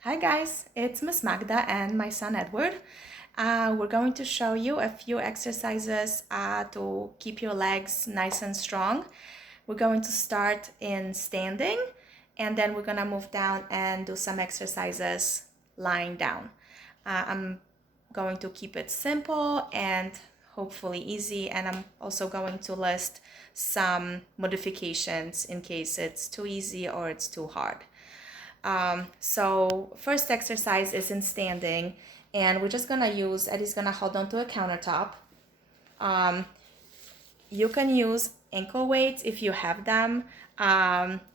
Hi guys, it's Miss Magda and my son Edward. We're going to show you a few exercises to keep your legs nice and strong. We're going to start in standing and then we're gonna move down and do some exercises lying down. I'm going to keep it simple and hopefully easy, and I'm also going to list some modifications in case it's too easy or it's too hard. So first exercise is in standing, and we're just gonna use, Eddie's gonna hold on to a countertop. You can use ankle weights if you have them.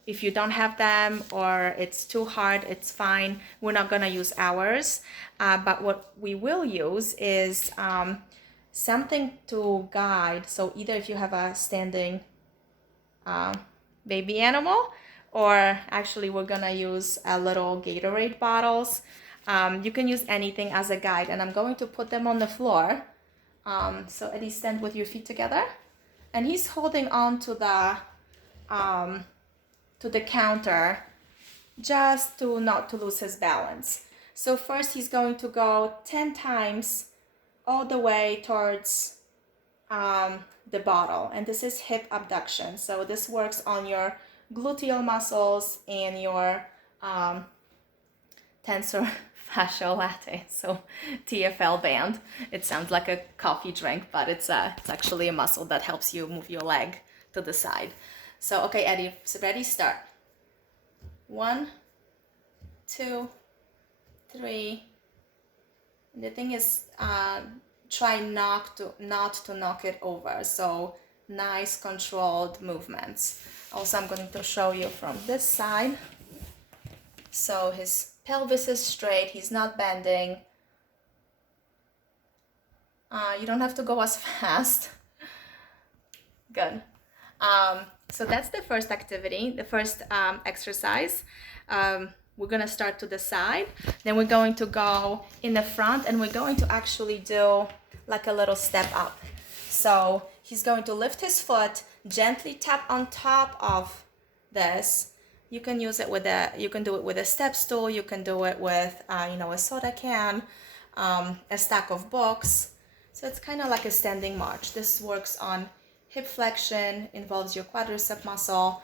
If you don't have them or it's too hard, it's fine. We're not gonna use ours, but what we will use is something to guide. So either if you have a standing baby animal, or actually we're gonna use a little Gatorade bottles. You can use anything as a guide, and I'm going to put them on the floor. So Eddie, stand with your feet together, and he's holding on to the counter just to not to lose his balance. So first he's going to go 10 times all the way towards the bottle, and this is hip abduction. So this works on your gluteal muscles and your tensor fascial latae, so TFL band. It sounds like a coffee drink, but it's actually a muscle that helps you move your leg to the side. So okay, Eddie, so ready, start. 1, 2, 3. The thing is, try not to knock it over. So nice controlled movements. Also, I'm going to show you from this side. So his pelvis is straight, he's not bending. You don't have to go as fast. Good. So that's the first activity, the first exercise. We're gonna start to the side, then we're going to go in the front, and we're going to actually do like a little step up. So he's going to lift his foot, gently tap on top of this. You can use it with you can do it with a step stool, you can do it with a soda can, a stack of books. So it's kind of like a standing march. This works on hip flexion, involves your quadricep muscle.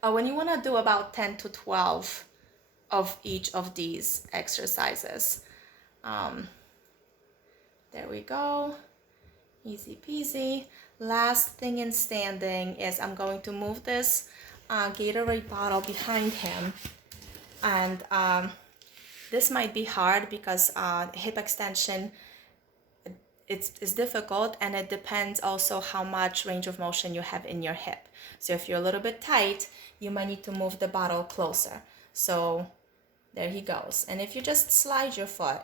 When you want to do about 10 to 12 of each of these exercises. There we go. Easy peasy. Last thing in standing is I'm going to move this Gatorade bottle behind him. And this might be hard because hip extension it's difficult, and it depends also how much range of motion you have in your hip. So if you're a little bit tight, you might need to move the bottle closer. So there he goes. And if you just slide your foot,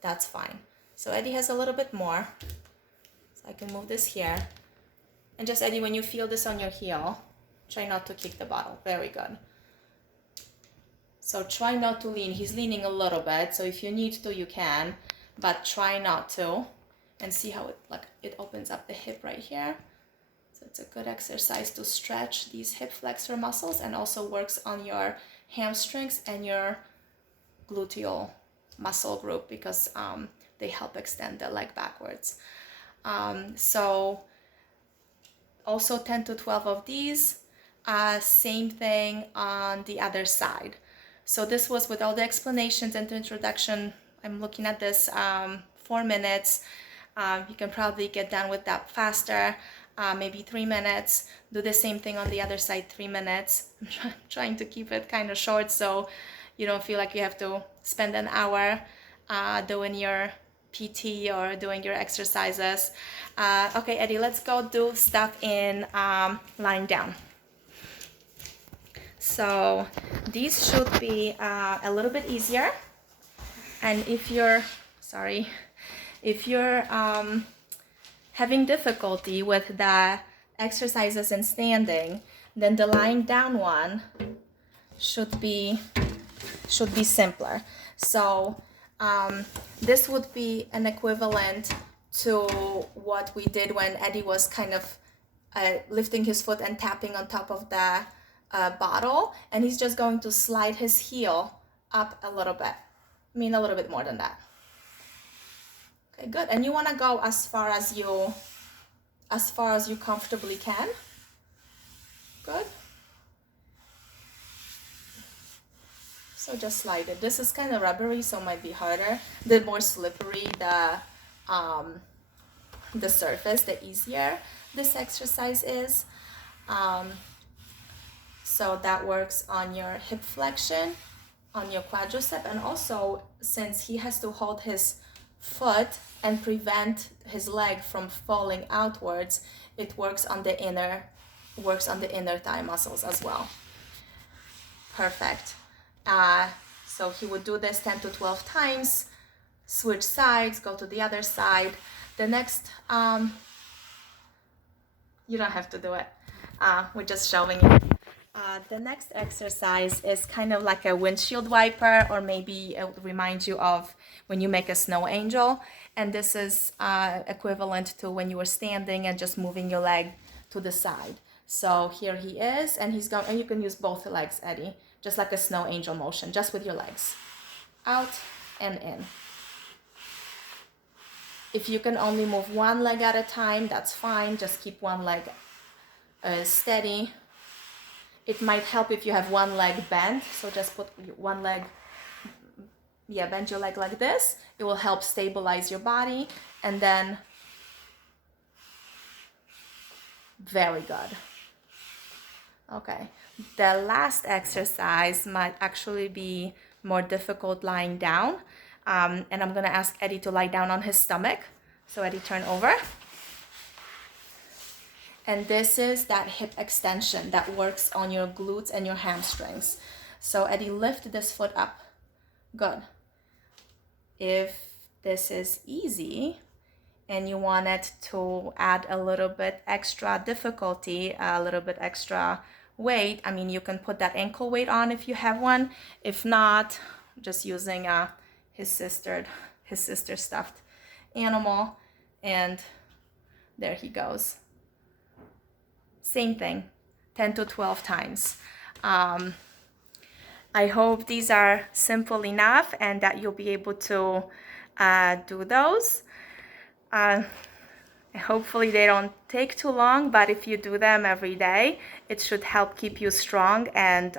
that's fine. So Eddie has a little bit more. So I can move this here. And just Eddie, when you feel this on your heel, try not to kick the bottle. Very good. So try not to lean. He's leaning a little bit, so if you need to, you can, but try not to. And see how it opens up the hip right here. So it's a good exercise to stretch these hip flexor muscles, and also works on your hamstrings and your gluteal muscle group because they help extend the leg backwards. So also 10 to 12 of these. Same thing on the other side. So this was with all the explanations and the introduction. I'm looking at this 4 minutes. You can probably get done with that faster, maybe 3 minutes. Do the same thing on the other side, 3 minutes. I'm trying to keep it kind of short so you don't feel like you have to spend an hour doing your PT or doing your exercises. Okay, Eddie, let's go do stuff in lying down. So these should be a little bit easier. And if you're having difficulty with the exercises in standing, then the lying down one should be simpler. So this would be an equivalent to what we did when Eddie was kind of lifting his foot and tapping on top of the bottle, and he's just going to slide his heel up a little bit. I mean, a little bit more than that. Okay, good. And you want to go as far as you comfortably can. Good. So just slide it. This is kind of rubbery, so it might be harder. The more slippery the surface, the easier this exercise is. So that works on your hip flexion, on your quadricep, and also since he has to hold his foot and prevent his leg from falling outwards, it works on the inner thigh muscles as well. Perfect. So he would do this 10 to 12 times, switch sides, go to the other side. The next, you don't have to do it. We're just showing you. The next exercise is kind of like a windshield wiper, or maybe it will remind you of when you make a snow angel. And this is equivalent to when you were standing and just moving your leg to the side. So here he is, and he's going, and you can use both legs, Eddie, just like a snow angel motion, just with your legs. Out and in. If you can only move one leg at a time, that's fine. Just keep one leg steady. It might help if you have one leg bent. So just put one leg, bend your leg like this. It will help stabilize your body. And then, very good. Okay, the last exercise might actually be more difficult lying down. And I'm gonna ask Eddie to lie down on his stomach. So Eddie, turn over. And this is that hip extension that works on your glutes and your hamstrings. So Eddie, lift this foot up. Good. If this is easy and you want it to add a little bit extra difficulty, a little bit extra weight, I mean, you can put that ankle weight on if you have one. If not, just using his sister stuffed animal, and there he goes. Same thing, 10 to 12 times. I hope these are simple enough and that you'll be able to do those. Hopefully they don't take too long, but if you do them every day, it should help keep you strong and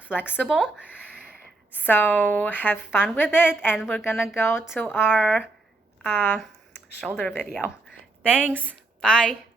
flexible. So have fun with it, and we're gonna go to our shoulder video. Thanks, bye.